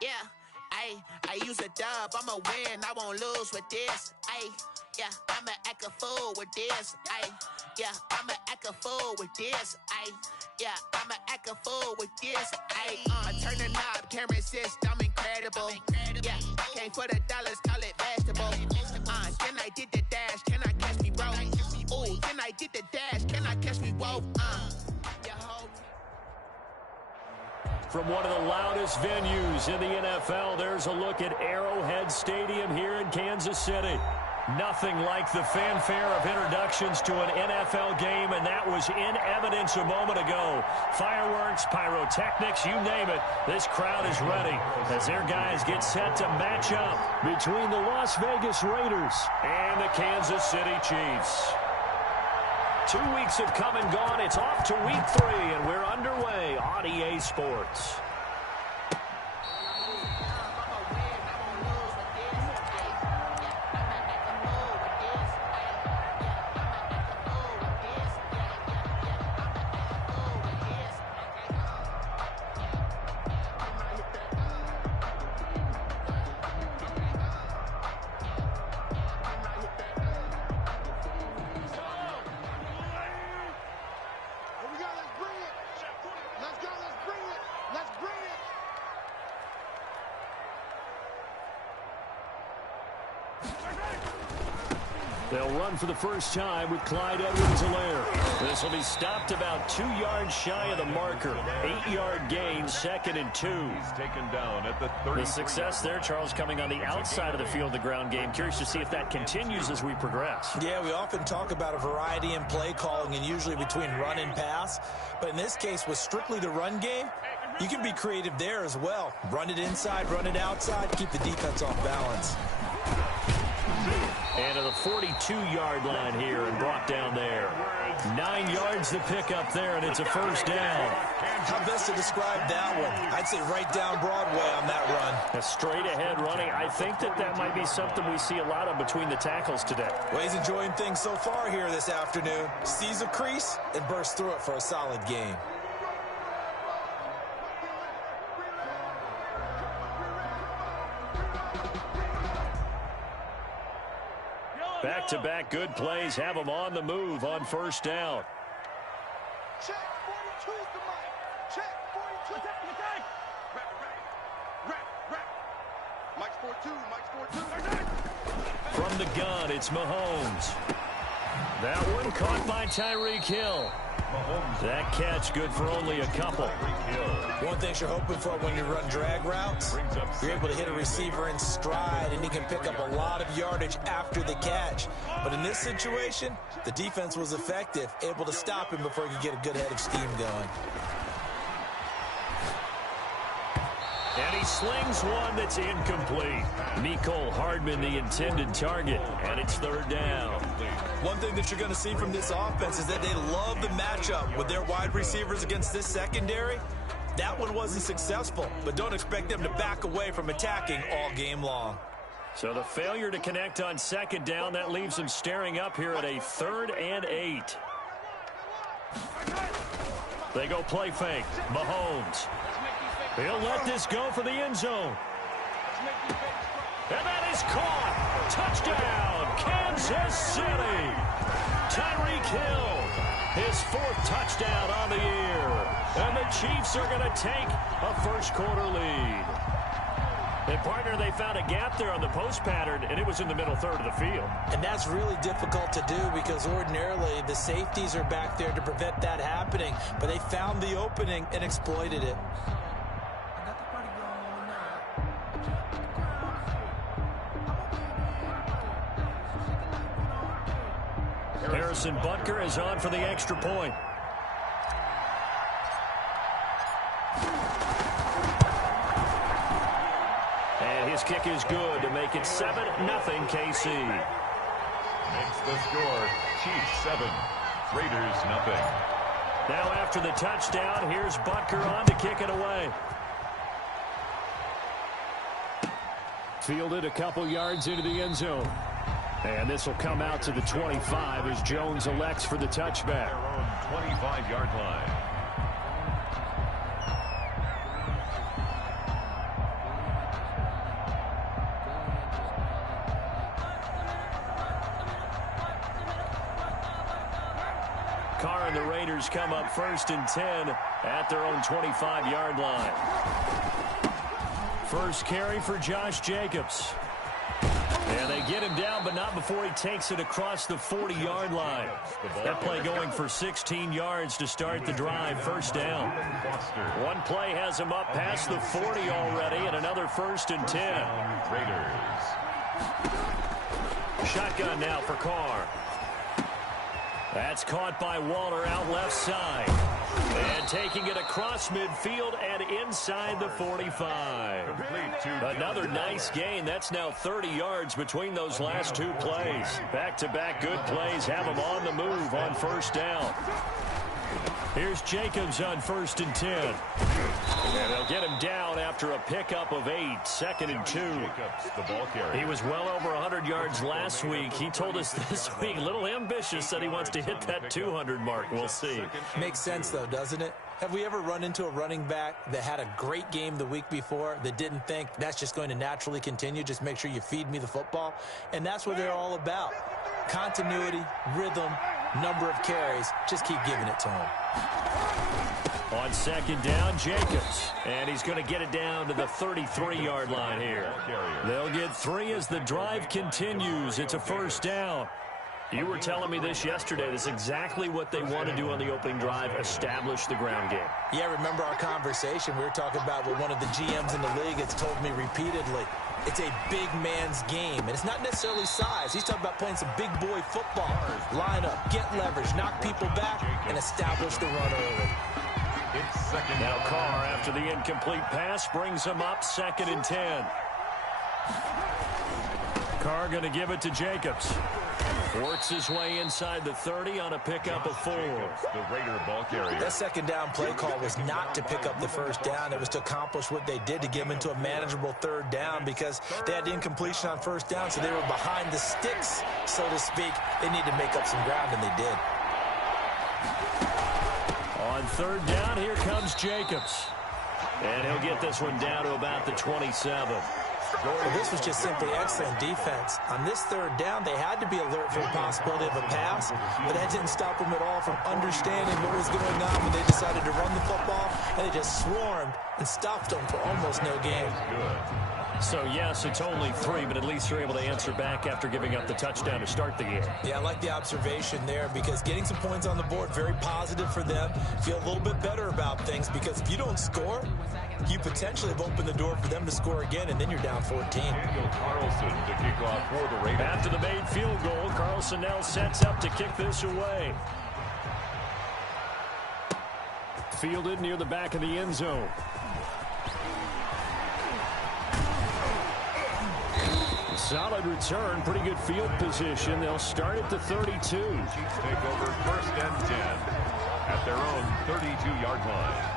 Yeah, I use a dub, I'ma win, I won't lose with this. Yeah, I'ma act a fool with this. Yeah, I'ma act a fool with this. Yeah, I'ma act a fool with this. Turn the knob, camera assist, I'm incredible. Yeah, came for the dollars, call it vegetable. Then I did the dash, can I catch me, bro? Ooh, then I did the dash, can I catch me, whoa? From one of the loudest venues in the NFL, there's a look at Arrowhead Stadium here in Kansas City. Nothing like the fanfare of introductions to an NFL game, and that was in evidence a moment ago. Fireworks, pyrotechnics, you name it. This crowd is ready as their guys get set to match up between the Las Vegas Raiders and the Kansas City Chiefs. 2 weeks have come and gone. It's off to week 3, and we're underway on EA Sports. They'll run for the first time with Clyde Edwards-Helaire. This will be stopped about 2 yards shy of the marker. 8-yard gain, 2nd and 2. He's taken down at the 30. The success there, Charles, coming on the outside of the field, the ground game. Curious to see if that continues as we progress. Yeah, we often talk about a variety in play calling and usually between run and pass. But in this case, with strictly the run game, you can be creative there as well. Run it inside, run it outside, keep the defense off balance. And to the 42-yard line here and brought down there. 9 yards to pick up there, and it's a first down. How best to describe that one? I'd say right down Broadway on that run. A straight-ahead running. I think that might be something we see a lot of between the tackles today. Well, he's enjoying things so far here this afternoon. Sees a crease and bursts through it for a solid gain. Back-to-back good plays have them on the move on first down. Check, 42 is the mic. Check, 42. Attack. Rap. Mike's 42. From the gun, it's Mahomes. That one caught by Tyreek Hill. That catch good for only a couple. One thing you're hoping for when you run drag routes, you're able to hit a receiver in stride and he can pick up a lot of yardage after the catch. But in this situation, the defense was effective, able to stop him before he could get a good head of steam going. And he slings one that's incomplete. Mecole Hardman, the intended target, and it's third down. One thing that you're going to see from this offense is that they love the matchup with their wide receivers against this secondary. That one wasn't successful, but don't expect them to back away from attacking all game long. So the failure to connect on second down, that leaves them staring up here at a 3rd and 8. They go play fake. Mahomes. He'll let this go for the end zone. And that is caught. Touchdown, Kansas City. Tyreek Hill, his 4th touchdown on the year. And the Chiefs are going to take a first-quarter lead. And, partner, they found a gap there on the post pattern, and it was in the middle third of the field. And that's really difficult to do because ordinarily the safeties are back there to prevent that happening. But they found the opening and exploited it. Harrison Butker is on for the extra point. And his kick is good to make it 7-0 KC. Makes the score Chiefs 7, Raiders nothing. Now after the touchdown, here's Butker on to kick it away. Fielded a couple yards into the end zone. And this will come out to the 25 as Jones elects for the touchback. Their own 25-yard line. Carr and the Raiders come up 1st and 10 at their own 25-yard line. First carry for Josh Jacobs. And they get him down, but not before he takes it across the 40-yard line. That play going for 16 yards to start the drive. 1st down. One play has him up past the 40 already, and another 1st and 10. Raiders. Shotgun now for Carr. That's caught by Waller out left side. And taking it across midfield and inside the 45. Another nice gain. That's now 30 yards between those last two plays. Back-to-back good plays have them on the move on 1st down. Here's Jacobs on 1st and 10. And they'll get him down after a pickup of 8, 2nd and 2. He was well over 100 yards last week. He told us this week, a little ambitious, said he wants to hit that 200 mark. We'll see. Makes sense, though, doesn't it? Have we ever run into a running back that had a great game the week before that didn't think that's just going to naturally continue? Just make sure you feed me the football. And that's what they're all about. Continuity, rhythm, number of carries. Just keep giving it to him. On 2nd down, Jacobs. And he's going to get it down to the 33-yard line here. They'll get 3 as the drive continues. It's a 1st down. You were telling me this yesterday. This is exactly what they want to do on the opening drive, establish the ground game. Yeah, remember our conversation? We were talking about what one of the GMs in the league has told me repeatedly. It's a big man's game, and it's not necessarily size. He's talking about playing some big boy football. Line up, get leverage, knock people back, and establish the run early. Now Carr, after the incomplete pass, brings him up 2nd and 10. Carr going to give it to Jacobs. Works his way inside the 30 on a pickup of 4. The Raider ball carrier. That 2nd down play call was not to pick up the 1st down. It was to accomplish what they did to get them into a manageable 3rd down because they had incompletion on 1st down, so they were behind the sticks, so to speak. They needed to make up some ground, and they did. On 3rd down, here comes Jacobs. And he'll get this one down to about the 27. Well, this was just simply excellent defense. On this 3rd down, they had to be alert for the possibility of a pass, but that didn't stop them at all from understanding what was going on when they decided to run the football, and they just swarmed and stopped them for almost no gain. So, yes, it's only 3, but at least you're able to answer back after giving up the touchdown to start the game. Yeah, I like the observation there because getting some points on the board, very positive for them. Feel a little bit better about things because if you don't score, you potentially have opened the door for them to score again, and then you're down 14. Carlson to kick off for the Raiders. After the made field goal, Carlson now sets up to kick this away. Fielded near the back of the end zone. Solid return, pretty good field position. They'll start at the 32. Chiefs take over 1st and 10 at their own 32-yard line.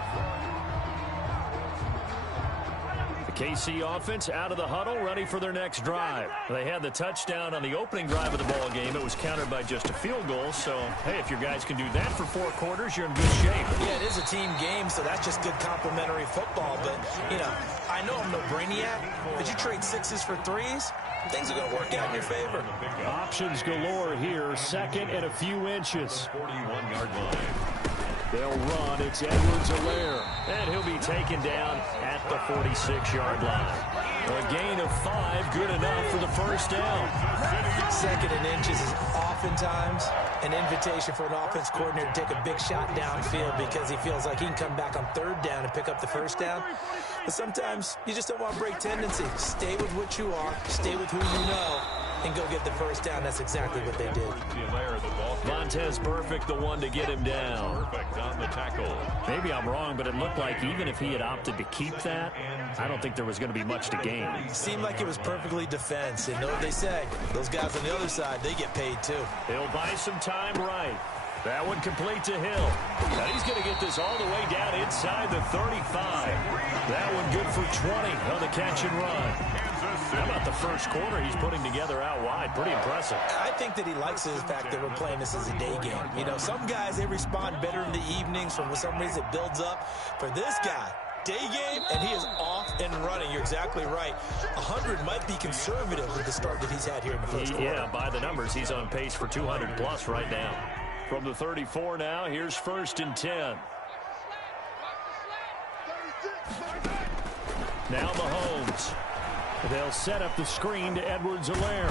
The KC offense out of the huddle, ready for their next drive. They had the touchdown on the opening drive of the ball game. It was countered by just a field goal. So, hey, if your guys can do that for 4 quarters, you're in good shape. Yeah, it is a team game, so that's just good complementary football. But, you know, I know I'm no brainiac, but you trade 6s for 3s, things are going to work out in your favor. Options galore here. 2nd and a few inches. 41-yard line. They'll run. It's Edwards-Helaire. And he'll be taken down at the 46-yard line. A gain of 5, good enough for the 1st down. 2nd and inches is oftentimes an invitation for an offense coordinator to take a big shot downfield because he feels like he can come back on 3rd down and pick up the 1st down. But sometimes you just don't want to break tendency. Stay with what you are, stay with who you know, and go get the 1st down. That's exactly what they did. Montez Perfect, the one to get him down. Perfect on the tackle. Maybe I'm wrong, but it looked like even if he had opted to keep that, I don't think there was going to be much to gain. Seemed like it was perfectly defense. And know what they say, those guys on the other side, they get paid too. He'll buy some time right. That one complete to Hill. Now he's going to get this all the way down inside the 35. That one good for 20 on the catch and run. How about the first quarter he's putting together out wide? Pretty impressive. I think that he likes the fact that we're playing this as a day game. You know, some guys, they respond better in the evenings. For some reason, it builds up. For this guy, day game, and he is off and running. You're exactly right. 100 might be conservative with the start that he's had here in the first quarter. Yeah, by the numbers, he's on pace for 200 plus right now. From the 34 now, here's 1st and 10. Now Mahomes. They'll set up the screen to Edwards-Helaire.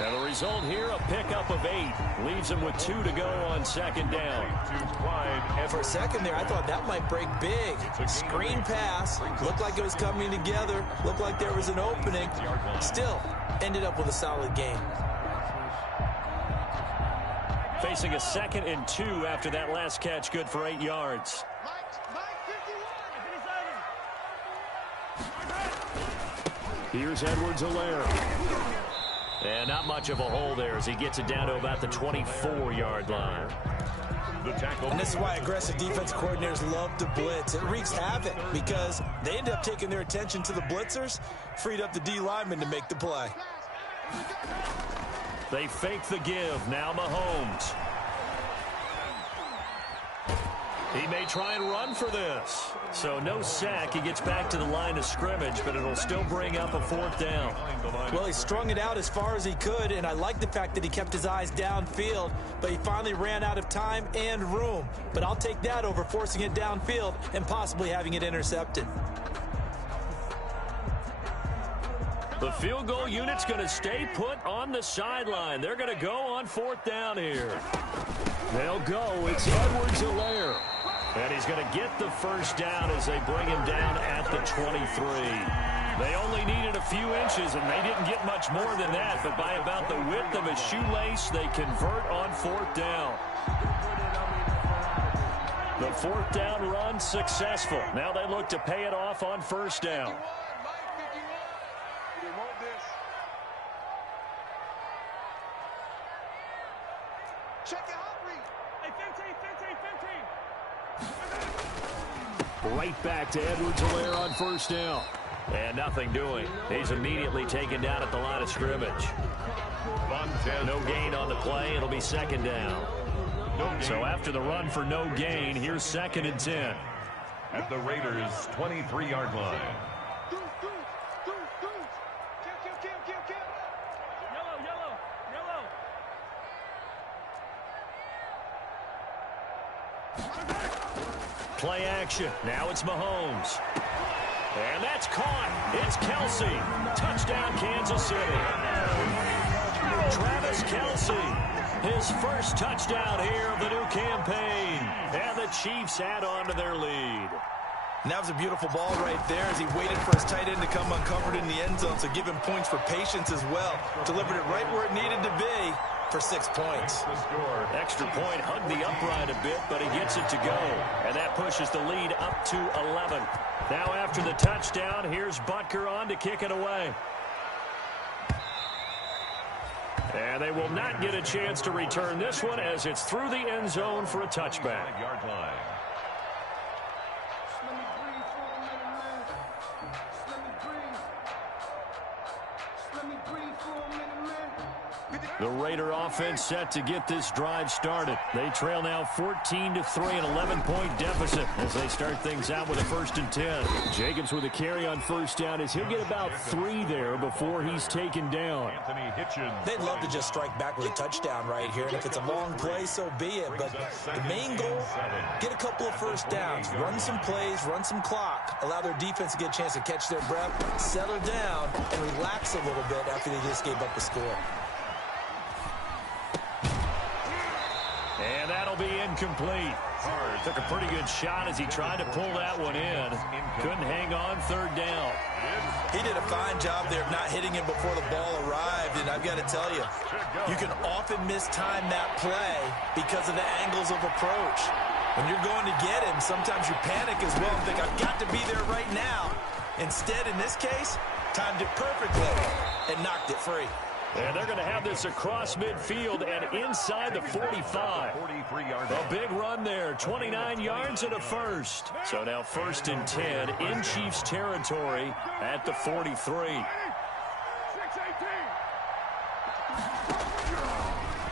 And the result here, a pickup of 8. Leaves him with 2 to go on 2nd down. And for a second there, I thought that might break big. Screen pass. Looked like it was coming together. Looked like there was an opening. Still, ended up with a solid game. Facing a 2nd and 2 after that last catch, good for 8 yards. Here's Edwards-Helaire. And not much of a hole there as he gets it down to about the 24-yard line. And this is why aggressive defense coordinators love to blitz. It wreaks havoc because they end up taking their attention to the blitzers, freed up the D lineman to make the play. They fake the give. Now Mahomes. He may try and run for this. So no sack. He gets back to the line of scrimmage, but it'll still bring up a 4th down. Well, he strung it out as far as he could, and I like the fact that he kept his eyes downfield, but he finally ran out of time and room. But I'll take that over forcing it downfield and possibly having it intercepted. The field goal unit's going to stay put on the sideline. They're going to go on 4th down here. They'll go. It's Edwards-Helaire. And he's going to get the 1st down as they bring him down at the 23. They only needed a few inches, and they didn't get much more than that. But by about the width of a shoelace, they convert on 4th down. The 4th down run successful. Now they look to pay it off on 1st down. Check it out, Reed. Hey, 15. Right back to Edwards-Helaire on 1st down. And nothing doing. He's immediately taken down at the line of scrimmage. No gain on the play. It'll be 2nd down. So after the run for no gain, here's 2nd and 10. At the Raiders' 23-yard line. Play action. Now it's Mahomes. And that's caught. It's Kelsey. Touchdown, Kansas City. Travis Kelsey. His first touchdown here of the new campaign. And the Chiefs add on to their lead. And that was a beautiful ball right there as he waited for his tight end to come uncovered in the end zone. So give him points for patience as well. Delivered it right where it needed to be for 6 points. Extra point, hugged the upright a bit, but he gets it to go. And that pushes the lead up to 11. Now after the touchdown, here's Butker on to kick it away. And they will not get a chance to return this one as it's through the end zone for a touchback. The Raider offense set to get this drive started. They trail now 14-3, an 11-point deficit as they start things out with a 1st and 10. Jacobs with a carry on 1st down as he'll get about 3 there before he's taken down. They'd love to just strike back with a touchdown right here, and if it's a long play, so be it. But the main goal, get a couple of 1st downs, run some plays, run some clock, allow their defense to get a chance to catch their breath, settle down, and relax a little bit after they just gave up the score. And that'll be incomplete. Took a pretty good shot as he tried to pull that one in. Couldn't hang on 3rd down. He did a fine job there of not hitting him before the ball arrived, and I've got to tell you, you can often mistime that play because of the angles of approach. When you're going to get him, sometimes you panic as well and think, I've got to be there right now. Instead, in this case, timed it perfectly and knocked it free. And they're going to have this across midfield and inside the 45. A big run there, 29 yards and a 1st. So now 1st and 10 in Chiefs territory at the 43.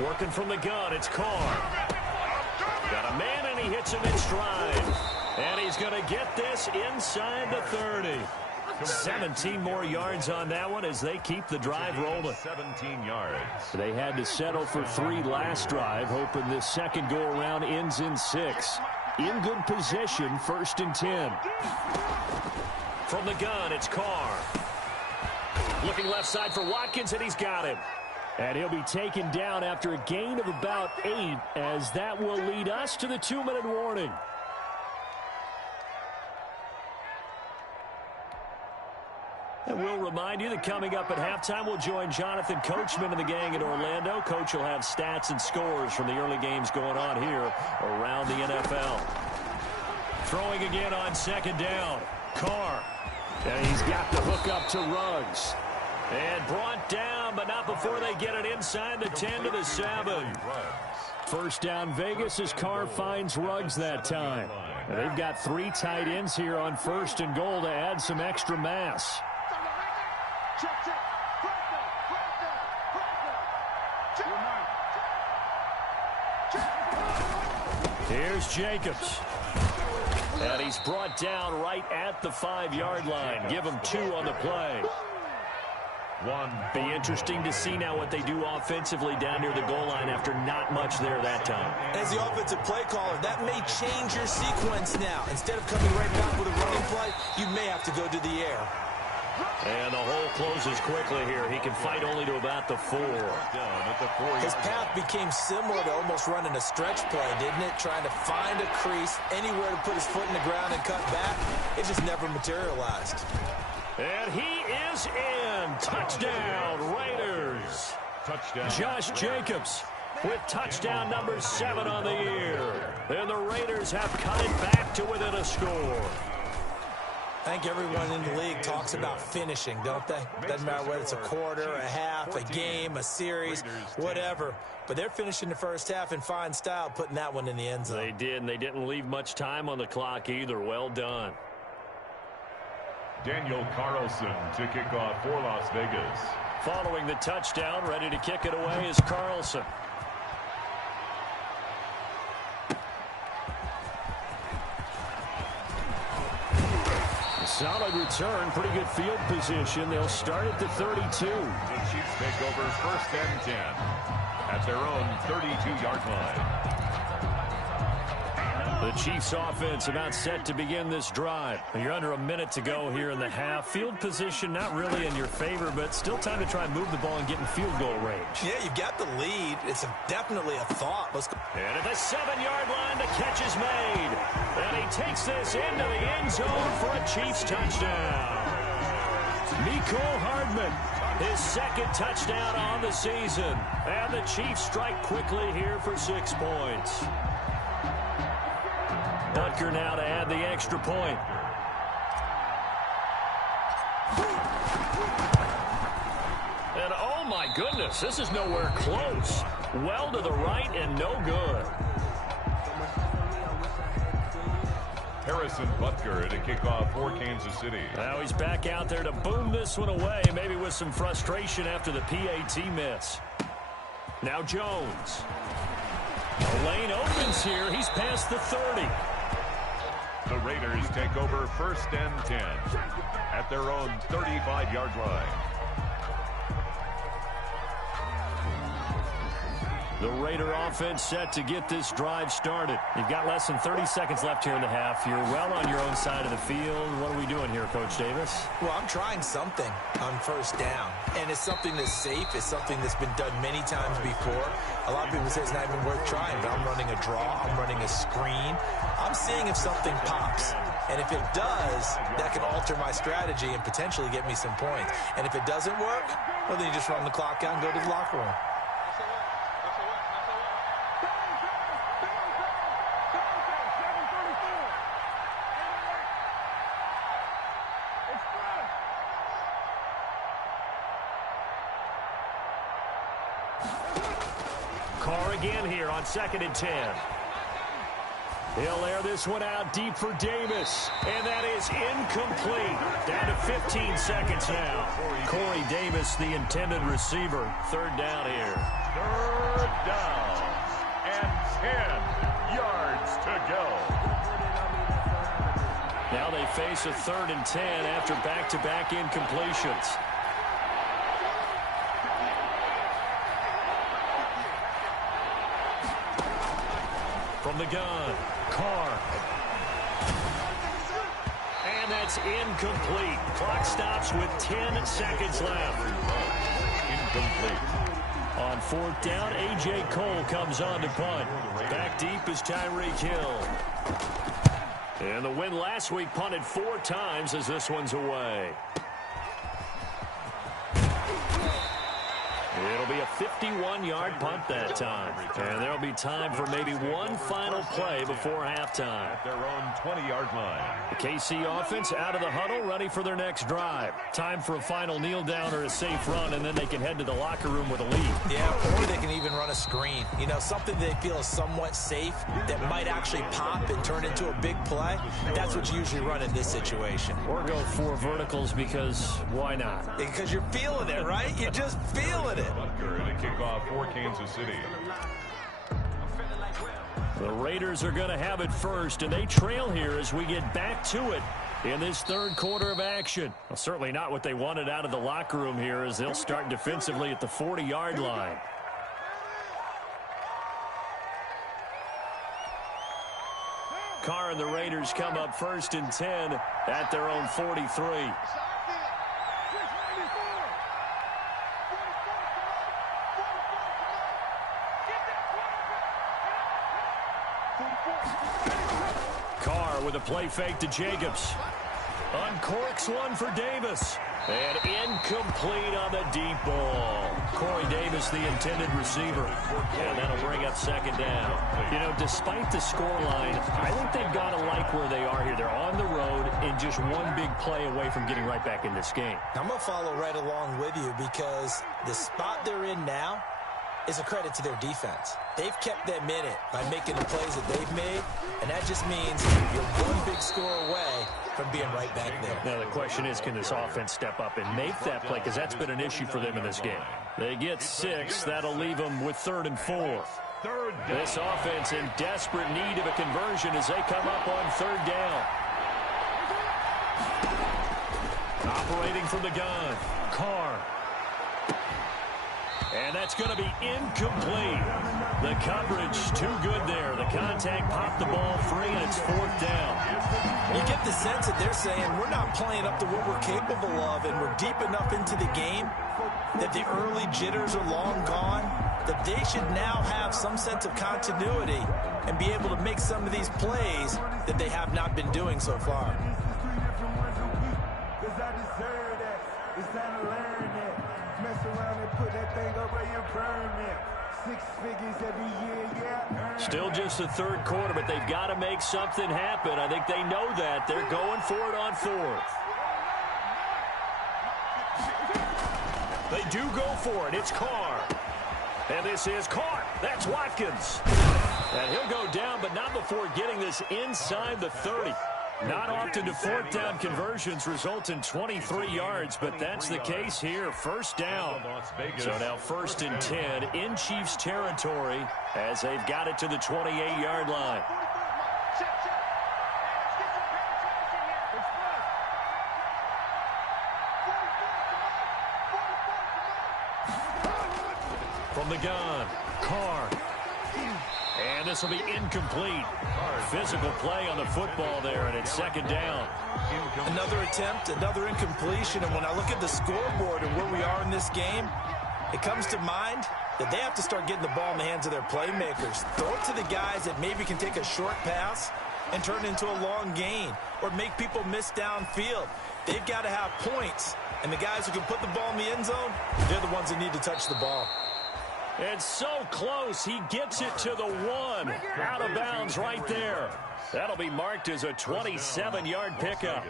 Working from the gun, it's Carr. Got a man and he hits him in stride. And he's going to get this inside the 30. 17 more yards on that one as they keep the drive rolling. 17 yards. They had to settle for 3 last drive, hoping this second go-around ends in 6. In good position, 1st and 10. From the gun, it's Carr. Looking left side for Watkins, and he's got him. And he'll be taken down after a gain of about 8, as that will lead us to the 2-minute warning. And we'll remind you that coming up at halftime, we'll join Jonathan Coachman and the gang in Orlando. Coach will have stats and scores from the early games going on here around the NFL. Throwing again on 2nd down. Carr. And he's got the hook up to Ruggs. And brought down, but not before they get it inside the 10 to the 7. First down Vegas as Carr finds Ruggs that time. And they've got 3 tight ends here on 1st and goal to add some extra mass. Here's Jacobs. And he's brought down right at the 5-yard line. Give him 2 on the play. Be interesting to see now what they do offensively down near the goal line after not much there that time. As the offensive play caller, that may change your sequence now. Instead of coming right back with a running play, you may have to go to the air. And the hole closes quickly here. He can fight only to about the 4. His path became similar to almost running a stretch play, didn't it? Trying to find a crease, anywhere to put his foot in the ground and cut back. It just never materialized. And he is in. Touchdown, Raiders. Touchdown. Josh Jacobs with touchdown number 7 on the year. And the Raiders have cut it back to within a score. I think everyone in the league talks about finishing, don't they? Doesn't matter whether it's a quarter, a half, a game, a series, whatever. But they're finishing the first half in fine style, putting that one in the end zone. They did, and they didn't leave much time on the clock either. Well done. Daniel Carlson to kick off for Las Vegas. Following the touchdown, ready to kick it away is Carlson. Solid return, pretty good field position. They'll start at the 32. The Chiefs take over 1st and 10 at their own 32-yard line. The Chiefs offense about set to begin this drive. You're under a minute to go here in the half. Field position not really in your favor, but still time to try and move the ball and get in field goal range. Yeah, you've got the lead. It's definitely a thought. Let's go. And at the 7-yard line, the catch is made. And he takes this into the end zone for a Chiefs touchdown. Mecole Hardman, his 2nd touchdown on the season. And the Chiefs strike quickly here for 6 points. Butker now to add the extra point. And oh my goodness, this is nowhere close. Well to the right and no good. Harrison Butker to kick off for Kansas City. Now he's back out there to boom this one away, maybe with some frustration after the PAT miss. Now Jones. The lane opens here. He's past the 30. The Raiders take over 1st and 10 at their own 35-yard line. The Raider offense set to get this drive started. You've got less than 30 seconds left here in the half. You're well on your own side of the field. What are we doing here, Coach Davis? Well, I'm trying something on 1st down. And it's something that's safe. It's something that's been done many times before. A lot of people say it's not even worth trying, but I'm running a draw. I'm running a screen. I'm seeing if something pops. And if it does, that can alter my strategy and potentially get me some points. And if it doesn't work, well, then you just run the clock out and go to the locker room. Carr again here on 2nd and 10. He'll air this one out deep for Davis. And that is incomplete. Down to 15 seconds now. Corey Davis, the intended receiver. 3rd down here. 3rd down and 10 yards to go. Now they face a 3rd and 10 after back-to-back incompletions. From the gun, Carr. And that's incomplete. Clock stops with 10 seconds left. Incomplete. On 4th down, A.J. Cole comes on to punt. Back deep is Tyreek Hill. And the win last week punted 4 times as this one's away. It'll be a 51-yard punt that time. And there'll be time for maybe one final play before halftime. At their own 20-yard line. The KC offense out of the huddle, ready for their next drive. Time for a final kneel down or a safe run, and then they can head to the locker room with a lead. Yeah, or they can even run a screen. You know, something they feel is somewhat safe that might actually pop and turn into a big play. That's what you usually run in this situation. Or go 4 verticals because why not? Because you're feeling it, right? You're just feeling it. Butker and a kickoff for Kansas City. The Raiders are going to have it first, and they trail here as we get back to it in this 3rd quarter of action. Well, certainly not what they wanted out of the locker room here as they'll start defensively at the 40-yard line. Carr and the Raiders come up 1st and 10 at their own 43. Carr with a play fake to Jacobs. Uncorks one for Davis. And incomplete on the deep ball. Corey Davis, the intended receiver. And that'll bring up 2nd down. You know, despite the scoreline, I think they've got to like where they are here. They're on the road and just one big play away from getting right back in this game. I'm going to follow right along with you because the spot they're in now is a credit to their defense. They've kept them in it by making the plays that they've made, and that just means you're one big score away from being right back there. Now the question is, can this offense step up and make that play? Because that's been an issue for them in this game. They get 6. That'll leave them with 3rd and 4. This offense in desperate need of a conversion as they come up on 3rd down. Operating from the gun, Carr. And that's going to be incomplete. The coverage too good there. The contact popped the ball free, and it's 4th down. You get the sense that they're saying we're not playing up to what we're capable of, and we're deep enough into the game that the early jitters are long gone, that they should now have some sense of continuity and be able to make some of these plays that they have not been doing so far. Still just the 3rd quarter, but they've got to make something happen. I think they know that. They're going for it on 4th. They do go for it. It's Carr. And this is caught. That's Watkins. And he'll go down, but not before getting this inside the 30. Not often do 4th down conversions result in 23 yards, but that's the case here. 1st down. So now 1st and 10 in Chiefs territory as they've got it to the 28-yard line. From the gun, Carr. And this will be incomplete. Physical play on the football there, and it's 2nd down. Another attempt, another incompletion, and when I look at the scoreboard and where we are in this game, it comes to mind that they have to start getting the ball in the hands of their playmakers. Throw it to the guys that maybe can take a short pass and turn it into a long gain or make people miss downfield. They've got to have points, and the guys who can put the ball in the end zone, they're the ones that need to touch the ball. It's so close. He gets it to the 1. Out of bounds right there. That'll be marked as a 27-yard pickup.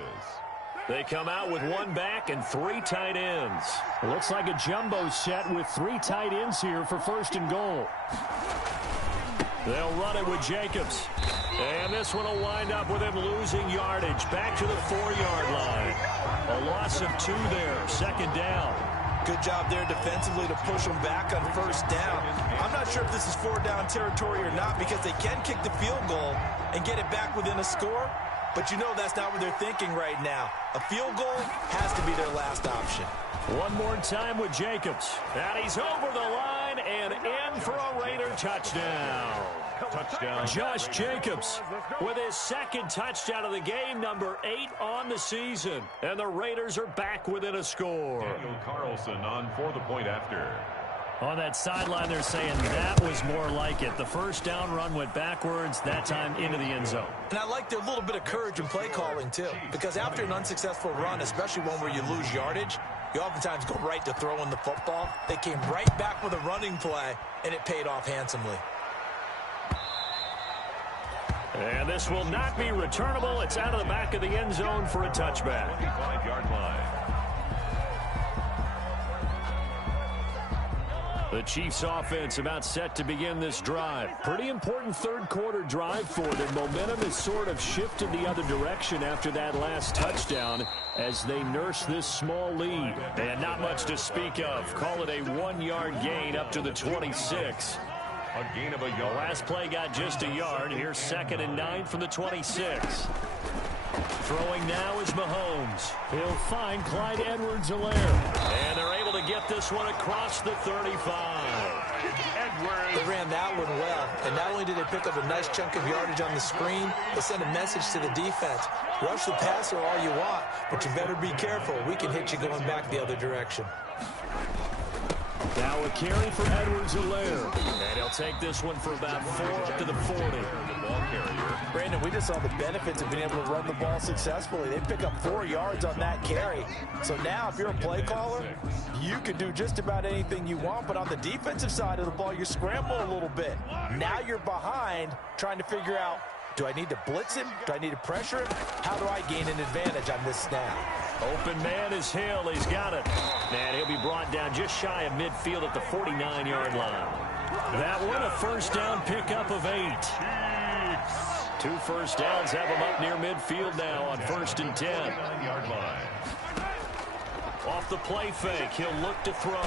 They come out with 1 back and 3 tight ends. It looks like a jumbo set with 3 tight ends here for 1st and goal. They'll run it with Jacobs. And this one will wind up with him losing yardage. Back to the 4-yard line. A loss of 2 there. 2nd down. Good job there defensively to push them back on 1st down. I'm not sure if this is 4 down territory or not because they can kick the field goal and get it back within a score. but you know that's not what they're thinking right now. A field goal has to be their last option. One more time with Jacobs. And he's over the line and in for a Raider touchdown. Touchdown. Josh Jacobs with his second touchdown of the game, number 8 on the season. And the Raiders are back within a score. Daniel Carlson on for the point after. On that sideline, they're saying that was more like it. The first down run went backwards, that time into the end zone. And I like their little bit of courage in play calling, too. Because after an unsuccessful run, especially one where you lose yardage, you oftentimes go right to throwing the football. They came right back with a running play, and it paid off handsomely. And this will not be returnable. It's out of the back of the end zone for a touchback. 25-yard line. The Chiefs offense about set to begin this drive. Pretty important third quarter drive for them. Momentum has sort of shifted the other direction after that last touchdown as they nurse this small lead. And not much to speak of. Call it a 1-yard gain up to the 26. A gain of a yard. The last play got just a yard. Here's 2nd and 9 from the 26. Throwing now is Mahomes. He'll find Clyde Edwards-Helaire. And they're able to get this one across the 35. They ran that one well. And not only did they pick up a nice chunk of yardage on the screen, they sent a message to the defense. Rush the passer all you want, but you better be careful. We can hit you going back the other direction. Now a carry for Edwards-Helaire. And he'll take this one for about 4 up to the 40. Ball carrier. Brandon, we just saw the benefits of being able to run the ball successfully. They pick up 4 yards on that carry. So now if you're a play caller, you can do just about anything you want. But on the defensive side of the ball, you scramble a little bit. Now you're behind trying to figure out, do I need to blitz him? Do I need to pressure him? How do I gain an advantage on this snap? Open man is Hill. He's got it. And he'll be brought down just shy of midfield at the 49-yard line. That one a first down pickup of 8. 2 first downs have him up near midfield now on 1st and 10. 9-yard line. Off the play fake, he'll look to throw.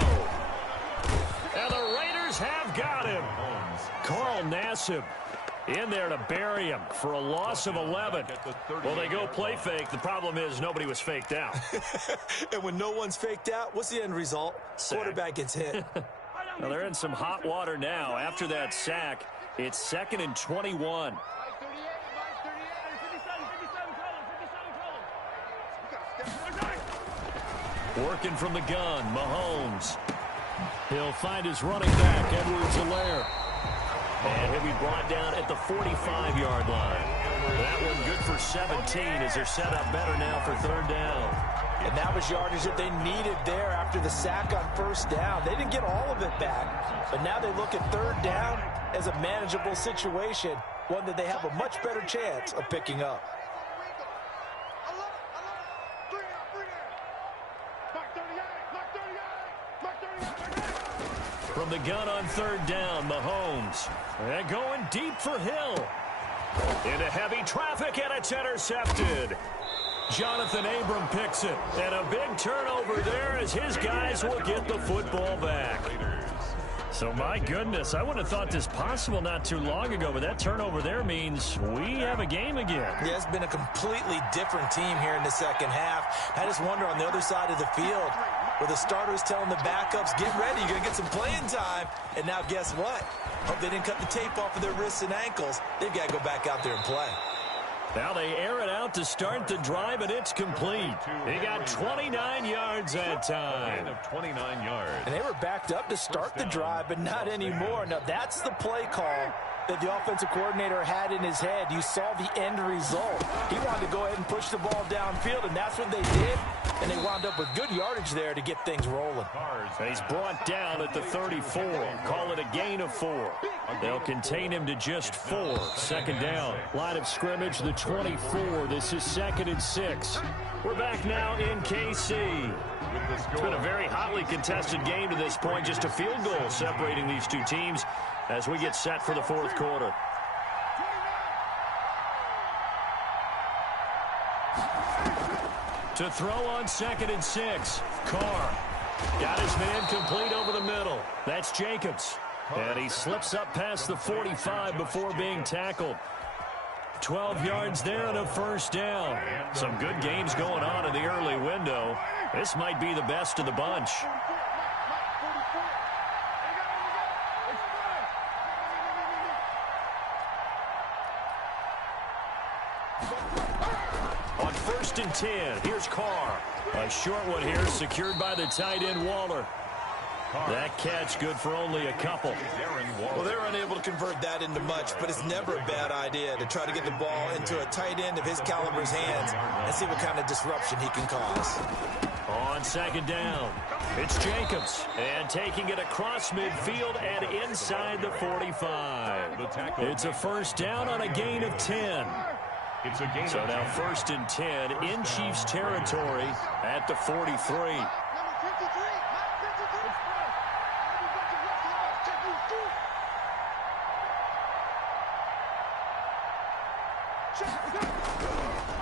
And the Raiders have got him. Carl Nassib in there to bury him for a loss of 11. Well, they go play fake. The problem is nobody was faked out. And when no one's faked out, what's the end result? Sack. Quarterback gets hit. Well, they're in some hot water now. After that sack, it's 2nd and 21. Working from the gun, Mahomes. He'll find his running back, Edwards-Helaire. And he'll be brought down at the 45-yard line. That one good for 17 as they're set up better now for 3rd down. And that was yardage that they needed there after the sack on 1st down. They didn't get all of it back, but now they look at 3rd down as a manageable situation, one that they have a much better chance of picking up. From the gun on 3rd down, Mahomes. And going deep for Hill. Into heavy traffic, and it's intercepted. Jonathan Abram picks it. And a big turnover there as his guys will get the football back. So, my goodness, I wouldn't have thought this possible not too long ago, but that turnover there means we have a game again. Yeah, it's been a completely different team here in the 2nd half. I just wonder on the other side of the field, where the starters telling the backups, get ready, you're going to get some playing time. And now guess what? Hope they didn't cut the tape off of their wrists and ankles. They've got to go back out there and play. Now they air it out to start the drive, and it's complete. He got 29 yards that time. Of 29 yards. And they were backed up to start the drive, but not anymore. Now that's the play call that the offensive coordinator had in his head. You saw the end result. He wanted to go ahead and push the ball downfield, and that's what they did. And they wound up with good yardage there to get things rolling. He's brought down at the 34. Call it a gain of 4. They'll contain him to just 4. 2nd down. Line of scrimmage, the 24. This is 2nd and 6. We're back now in KC. It's been a very hotly contested game to this point. Just a field goal separating these two teams as we get set for the 4th quarter. To throw on 2nd and 6. Carr got his man complete over the middle. That's Jacobs. And he slips up past the 45 before being tackled. 12 yards there and a first down. Some good games going on in the early window. This might be the best of the bunch. On 1st and 10, here's Carr. A short one here, secured by the tight end Waller. That catch good for only a couple. Well, they're unable to convert that into much, but it's never a bad idea to try to get the ball into a tight end of his caliber's hands and see what kind of disruption he can cause. On 2nd down, it's Jacobs, and taking it across midfield and inside the 45. It's a first down on a gain of 10. So now 1st and 10 in Chiefs territory at the 43.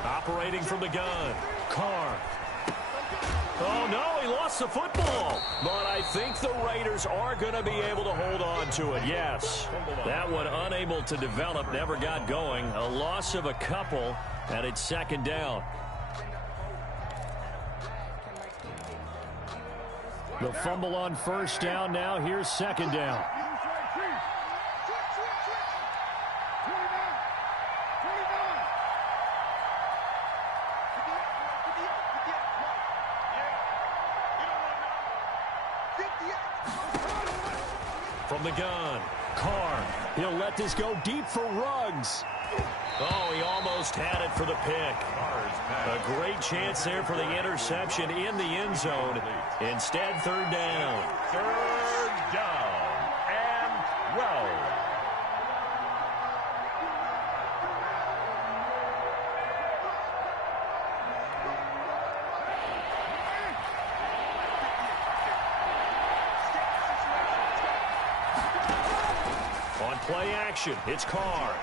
Operating from the gun, Carr. Oh, no, he lost the football. But I think the Raiders are going to be able to hold on to it, yes. That one unable to develop, never got going. A loss of a couple, and it's 2nd down. The fumble on 1st down, now here's 2nd down. From the gun, Carr. He'll let this go deep for Ruggs. Oh, he almost had it for the pick. A great chance there for the interception in the end zone. Instead, 3rd down. 3rd down and 12. On play action, it's Carr.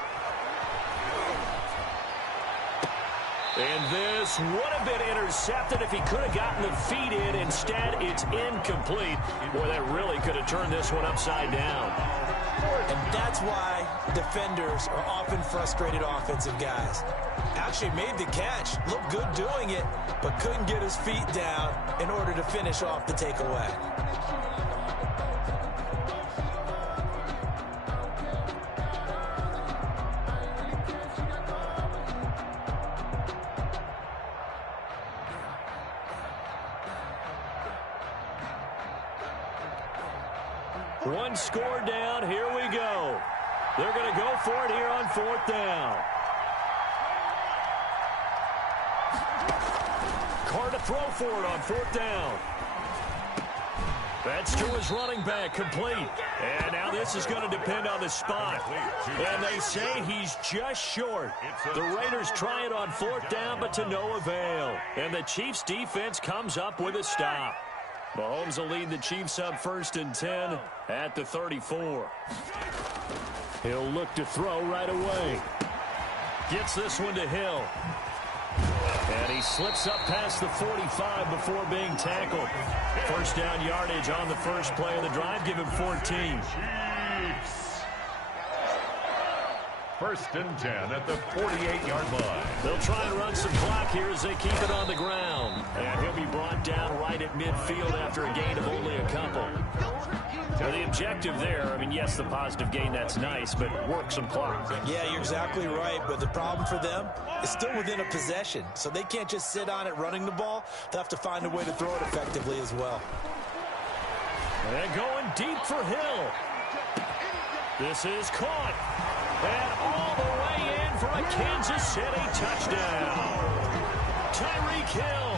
And this would have been intercepted if he could have gotten the feet in. Instead, it's incomplete. Boy, that really could have turned this one upside down. And that's why defenders are often frustrated offensive guys. Actually made the catch, looked good doing it, but couldn't get his feet down in order to finish off the takeaway. One score down. Here we go. They're going to go for it here on 4th down. Carr to throw for it on 4th down. That's to his running back, complete. And now this is going to depend on the spot. And they say he's just short. The Raiders try it on 4th down, but to no avail. And the Chiefs defense comes up with a stop. Mahomes will lead the Chiefs up 1st and 10 at the 34. He'll look to throw right away. Gets this one to Hill. And he slips up past the 45 before being tackled. First down yardage on the first play of the drive. Give him 14. 1st and 10 at the 48-yard line. They'll try and run some clock here as they keep it on the ground. And he'll be brought down right at midfield after a gain of only a couple. Well, the objective there, I mean, yes, the positive gain, that's nice, but work some clock. Yeah, you're exactly right, but the problem for them is still within a possession, so they can't just sit on it running the ball. They'll have to find a way to throw it effectively as well. And going deep for Hill. This is caught. And all the way in for a Kansas City touchdown. Tyreek Hill,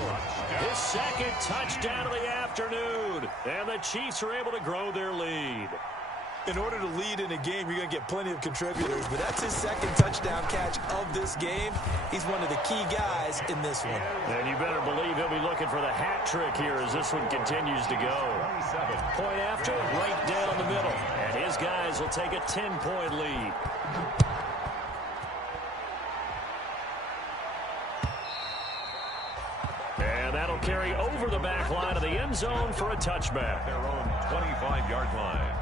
his 2nd touchdown of the afternoon. And the Chiefs are able to grow their lead. In order to lead in a game, you're going to get plenty of contributors, but that's his 2nd touchdown catch of this game. He's one of the key guys in this one. And you better believe he'll be looking for the hat trick here as this one continues to go. Point after, right down the middle. And his guys will take a 10-point lead. And that'll carry over the back line of the end zone for a touchback. Their own 25-yard line.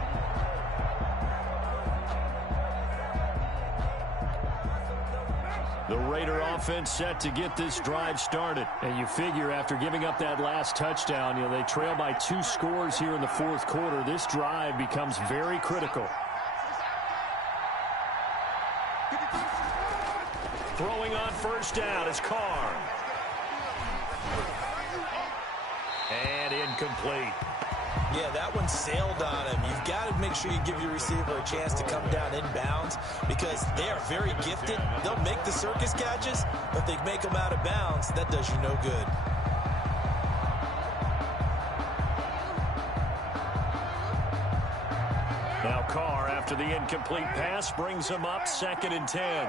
The Raider offense set to get this drive started. And you figure after giving up that last touchdown, they trail by 2 scores here in the fourth quarter. This drive becomes very critical. Throwing on first down is Carr. And incomplete. Yeah, that one sailed on him. You've got to make sure you give your receiver a chance to come down inbounds because they are very gifted. They'll make the circus catches, but they make them out of bounds. That does you no good. Now Carr, after the incomplete pass, brings him up 2nd and 10.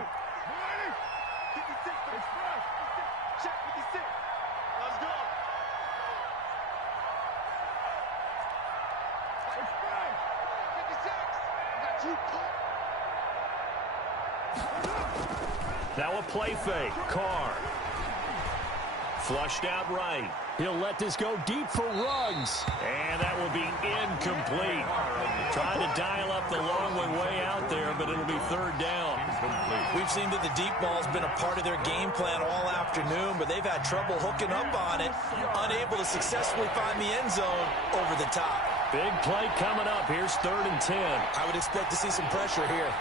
Now a play fake. Carr. Flushed out right. He'll let this go deep for Ruggs. And that will be incomplete. Trying to dial up the long way out there, but it'll be 3rd down. We've seen that the deep ball's been a part of their game plan all afternoon, but they've had trouble hooking up on it, unable to successfully find the end zone over the top. Big play coming up. Here's 3rd and 10. I would expect to see some pressure here.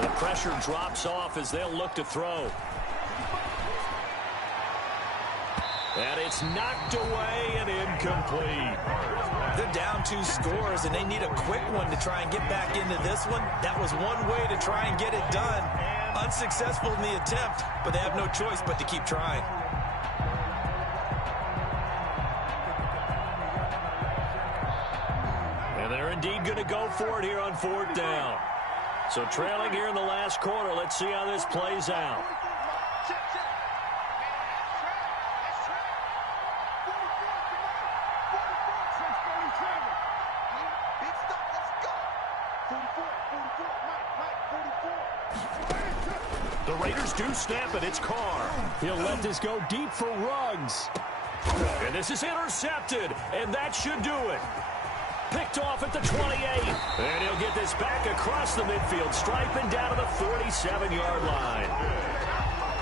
The pressure drops off as they'll look to throw. And it's knocked away and incomplete. They're down 2 scores, and they need a quick one to try and get back into this one. That was one way to try and get it done. Unsuccessful in the attempt, but they have no choice but to keep trying. And they're indeed going to go for it here on 4th down. So trailing here in the last quarter, let's see how this plays out. The Raiders do snap it. It's Carr. He'll let this go deep for Ruggs. And this is intercepted, and that should do it. Picked off at the 28. And he'll get this back across the midfield, striping down to the 47-yard line.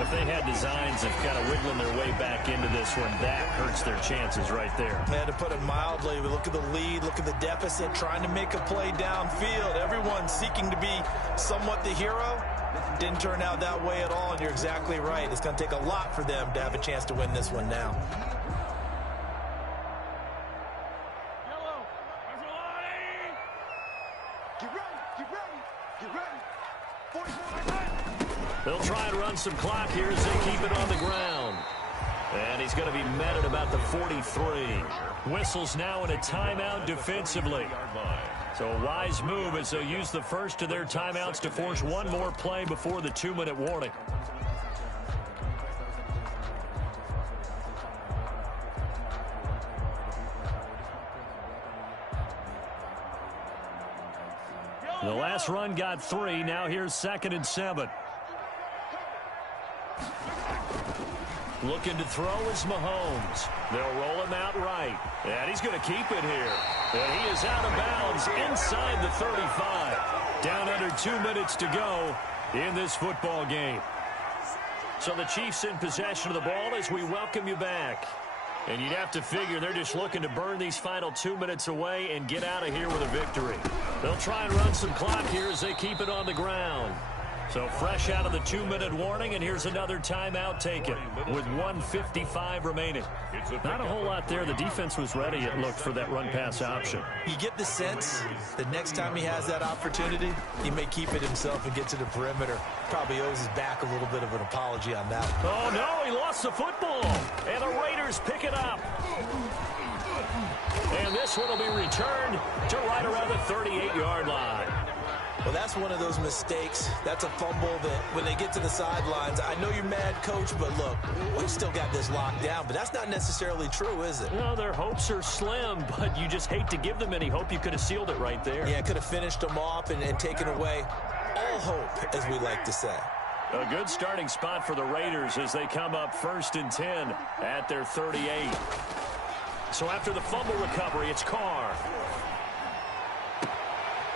If they had designs of kind of wiggling their way back into this one, that hurts their chances right there. They had to put it mildly. We look at the lead, look at the deficit, trying to make a play downfield. Everyone seeking to be somewhat the hero. Didn't turn out that way at all, and you're exactly right. It's going to take a lot for them to have a chance to win this one now. They'll try and run some clock here as they keep it on the ground. And he's going to be met at about the 43. Whistles now in a timeout defensively. So a wise move as they'll use the first of their timeouts to force one more play before the 2-minute warning. The last run got 3. Now here's 2nd and 7. Looking to throw is Mahomes. They'll roll him out right. And he's going to keep it here. And he is out of bounds inside the 35. Down under 2 minutes to go in this football game. So the Chiefs in possession of the ball as we welcome you back. And you'd have to figure they're just looking to burn these final 2 minutes away and get out of here with a victory. They'll try and run some clock here as they keep it on the ground. So fresh out of the 2-minute warning, and here's another timeout taken with 1:55 remaining. Not a whole lot there. The defense was ready, it looked, for that run-pass option. You get the sense that next time he has that opportunity, he may keep it himself and get to the perimeter. Probably owes his back a little bit of an apology on that. Oh, no, he lost the football. And the Raiders pick it up. And this one will be returned to right around the 38-yard line. Well, that's one of those mistakes. That's a fumble that when they get to the sidelines, I know you're mad, Coach, but look, we've still got this locked down. But that's not necessarily true, is it? No, their hopes are slim, but you just hate to give them any hope. You could have sealed it right there. Yeah, could have finished them off and taken away all hope, as we like to say. A good starting spot for the Raiders as they come up 1st and 10 at their 38. So after the fumble recovery, it's Carr.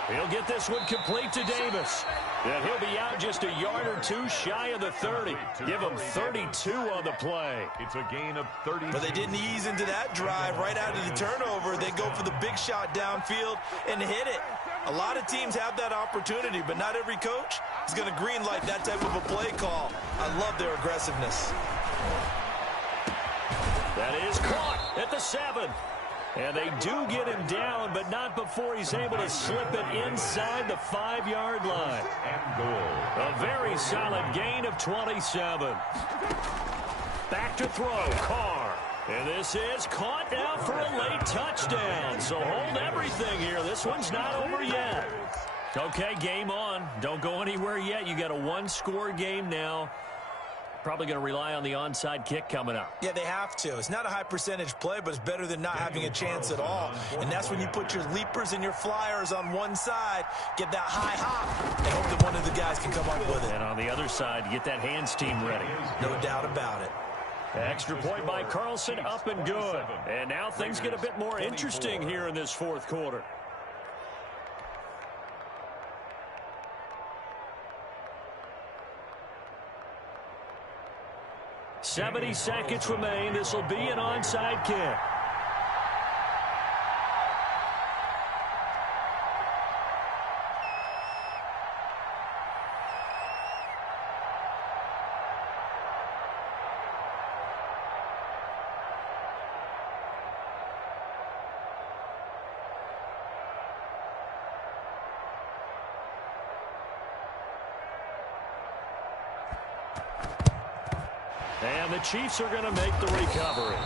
He'll get this one complete to Davis. And he'll be out just a yard or two shy of the 30. Give him 32 on the play. It's a gain of 30. But they didn't ease into that drive right out of the turnover. They go for the big shot downfield and hit it. A lot of teams have that opportunity, but not every coach is going to greenlight that type of a play call. I love their aggressiveness. That is caught at the 7. And they do get him down, but not before he's able to slip it inside the 5-yard line. And goal. A very solid gain of 27. Back to throw, Carr. And this is caught now for a late touchdown. So hold everything here. This one's not over yet. Okay, game on. Don't go anywhere yet. You got a one-score game now. Probably going to rely on the onside kick coming up. Yeah, they have to. It's not a high percentage play, but it's better than not having a chance at all. And that's when you put your leapers and your flyers on one side, get that high hop, and hope that one of the guys can come up with it. And on the other side, get that hands team ready. No doubt about it. Extra point by Carlson, up and good. And now things get a bit more interesting here in this fourth quarter. "70 seconds remain. This will be an onside kick." And the Chiefs are going to make the recovery.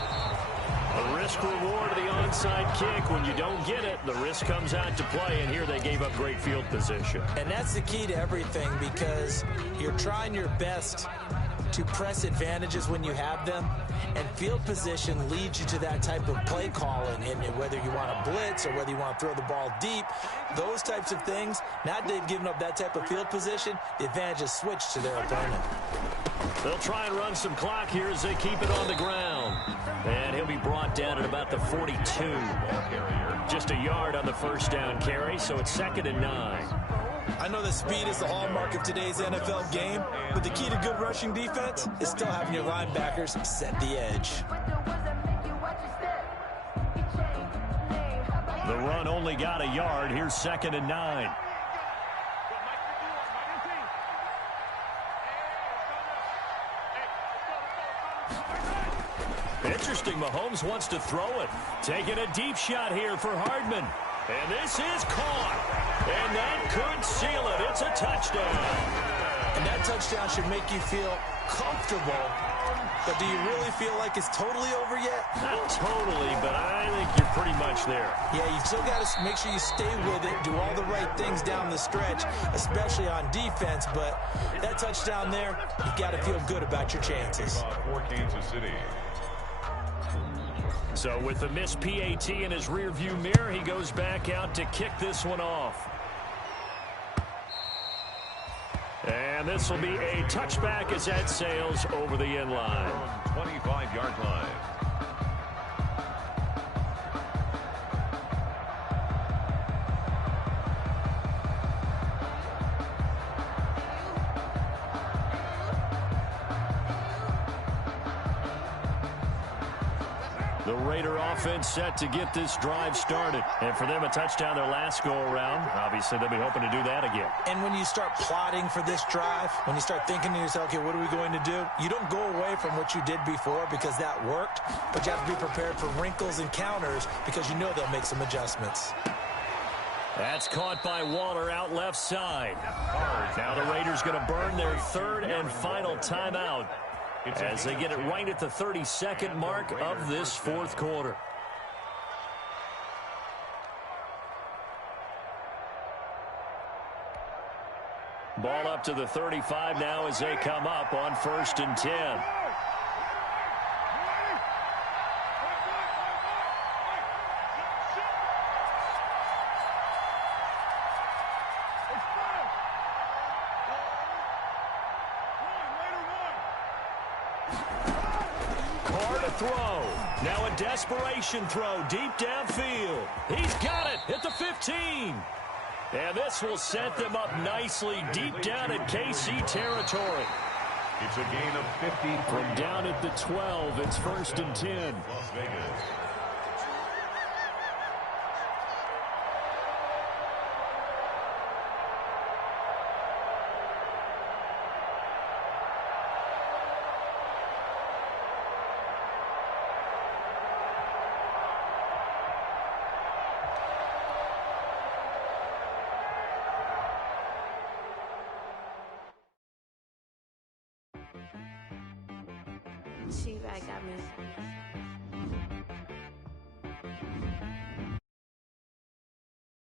The risk-reward of the onside kick. When you don't get it, the risk comes out to play, and here they gave up great field position. And that's the key to everything, because you're trying your best to press advantages when you have them, and field position leads you to that type of play calling. And whether you want to blitz or whether you want to throw the ball deep, those types of things, now that they've given up that type of field position, the advantage is switched to their opponent. They'll try and run some clock here as they keep it on the ground. And he'll be brought down at about the 42. Just a yard on the first down carry, so it's 2nd and 9. I know that speed is the hallmark of today's NFL game, but the key to good rushing defense is still having your linebackers set the edge. The run only got a yard. Here's 2nd and 9. Interesting, Mahomes wants to throw it. Taking a deep shot here for Hardman. And this is caught. And that could seal it. It's a touchdown. And that touchdown should make you feel comfortable. But do you really feel like it's totally over yet? Not totally, but I think you're pretty much there. Yeah, you still got to make sure you stay with it, do all the right things down the stretch, especially on defense. But that touchdown there, you got to feel good about your chances. For Kansas City. So with the missed PAT in his rearview mirror, he goes back out to kick this one off. And this will be a touchback as that sails over the end line. 25-yard line. The Raider offense set to get this drive started. And for them, a touchdown their last go-around. Obviously, they'll be hoping to do that again. And when you start plotting for this drive, when you start thinking to yourself, okay, what are we going to do? You don't go away from what you did before because that worked, but you have to be prepared for wrinkles and counters because you know they'll make some adjustments. That's caught by Waller out left side. Now the Raiders going to burn their 3rd and final timeout as they get it right at the 32nd mark of this fourth quarter. Ball up to the 35 now as they come up on 1st and 10. Carr to throw. Now a desperation throw deep downfield. He's got it at the 15. And this will set them up nicely deep down at KC territory. It's a gain of 50. From down at the 12, it's 1st and 10. Las Vegas. She like got me.